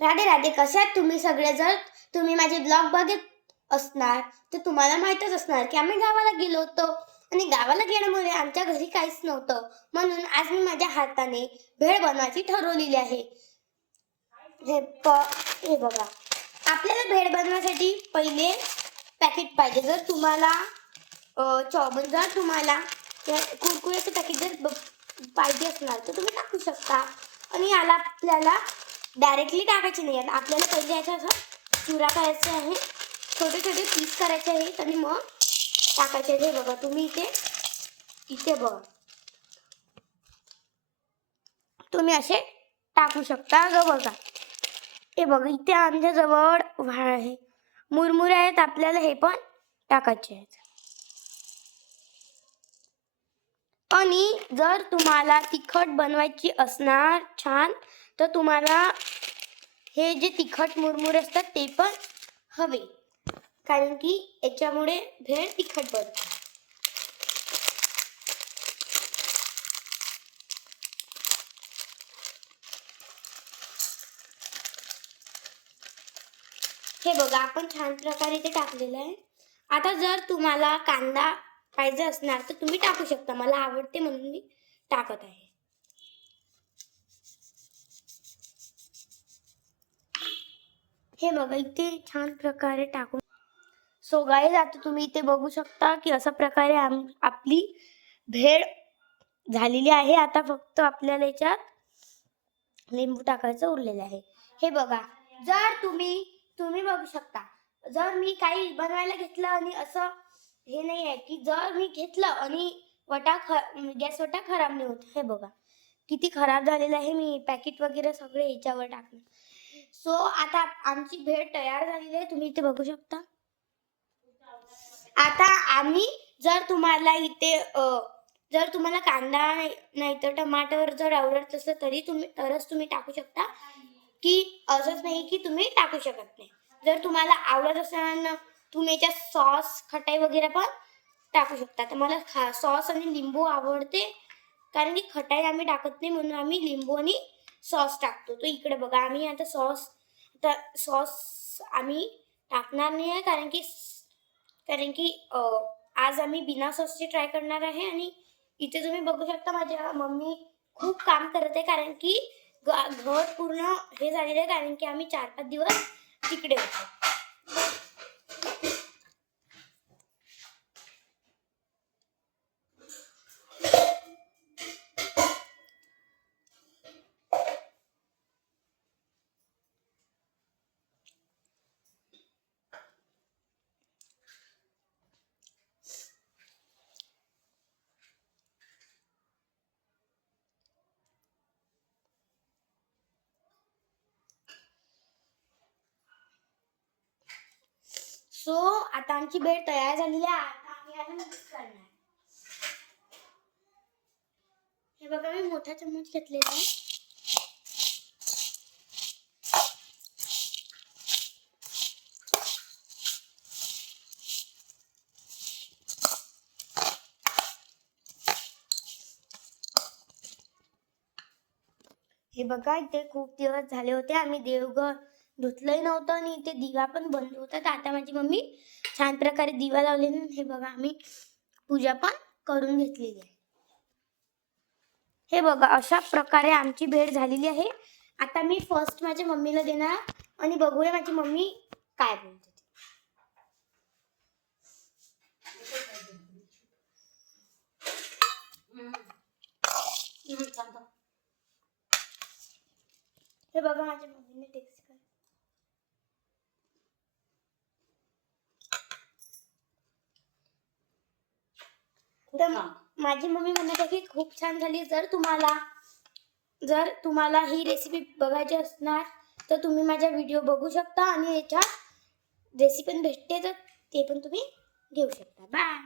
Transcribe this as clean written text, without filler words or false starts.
राधे राधे. कशात तुम्ही सगळे? जर तुम्ही माझे ब्लॉग बघत असणार तर तुम्हाला माहीतच असणार की आम्ही गावाला गेलो होतो आणि गावाला गेल्यामुळे आमच्या घरी काहीच नव्हतं. म्हणून आज मी माझ्या हाताने भेळ बनवायची ठरवलेली आहे. हे हे बघा. आपल्याला भेळ बनवण्यासाठी पहिले पॅकेट पाहिजे. जर तुम्हाला जर तुम्हाला कुरकुऱ्याचं पॅकेट जर पाहिजे असणार तर तुम्ही टाकू शकता. आणि याला आपल्याला डायरेक्टली टाकायचे नाही आहेत. आपल्याला पहिले याचा असा चुरा करायचा आहे, छोटे छोटे पीस करायचे आहेत आणि मग टाकायचे आहे. बघा तुम्ही इथे बघा तुम्ही असे टाकू शकता. बघा हे बघा इथे आमच्या जवळ आहे मुरमुरे आहेत, आपल्याला हे पण टाकायचे आहेत. आणि जर तुम्हाला तिखट बनवायची असणार छान तर तुम्हाला हे जे तिखट मुरमुरे असतात ते पण हवे, कारण की याच्यामुळे भेळ तिखट बनते. हे बघा आपण छान प्रकारे ते टाकलेलं आहे. आता जर तुम्हाला कांदा पाहिजे असणार तर तुम्ही टाकू शकता. मला आवडते म्हणून मी टाकत आहे. हे बघा इथे छान प्रकारे टाकून. सो गाईज आता तुम्ही इथे बघू शकता की अशा प्रकारे आपली भेळ झालेली आहे. आता फक्त आपल्याला याच्यात लिंबू टाकायचं उरलेलं आहे. हे बघा जर तुम्ही बघू शकता, जर मी काही बनवायला घेतलं आणि असं हे नाही आहे की जर मी घेतलं आणि गॅस वटा खराब नाही होत. हे बघा किती खराब झालेलं आहे. मी पॅकेट वगैरे सगळे याच्यावर टाकले. सो आता आमची भेळ तयार झालेली आहे, तुम्ही इथे बघू शकता. आता आम्ही जर तुम्हाला इथे जर तुम्हाला कांदा नाही तर टमाटर जर आवडत असेल तरच तुम्ही टाकू शकता, की असंच नाही की तुम्ही टाकू शकत नाही. जर तुम्हाला आवडत असेल तुम्ही याच्यात सॉस खटाई वगैरे पण टाकू शकता. तर मला सॉस आणि लिंबू आवडते, कारण की खटाई आम्ही टाकत नाही म्हणून आम्ही लिंबू आणि सॉस टाकतो. तो इकडे बघा आम्ही आता सॉस आम्ही टाकणार नाही आहे, कारण की आज आम्ही बिना सॉसची ट्राय करणार आहे. आणि इथे तुम्ही बघू शकता माझ्या मम्मी खूप काम करत आहे, कारण की घर पूर्ण हे झालेलं आहे, कारण की आम्ही 4-5 दिवस तिकडे होतो. सो आता आमची भेळ तयार झालेली आहे. आता आम्ही आता मिक्स करणार. हे बघा मी मोठा चम्मच घेतलेला आहे. हे बघा इथे खूप दिवस झाले होते आम्ही देवघर धुतलंही नव्हतं आणि इथे दिवा पण बंद होता. तर आता माझी मम्मी छान प्रकारे दिवा लावलेला. हे बघा आम्ही पूजा पण करून घेतलेली आहे. हे बघा अशा प्रकारे आमची भेट झालेली आहे. आता मी फर्स्ट माझ्या मम्मीला देणार आणि बघूया माझी मम्मी काय बोलते. हे बघा माझ्या मम्मीने टेक्स्ट कर. तर माझी मम्मी म्हणत आहे की खूप छान झाली. जर तुम्हाला ही रेसिपी बघायची असणार तर तुम्ही माझा व्हिडिओ बघू शकता आणि याच्यात रेसिपी पण भेटते, तर ते पण तुम्ही घेऊ शकता. बाय.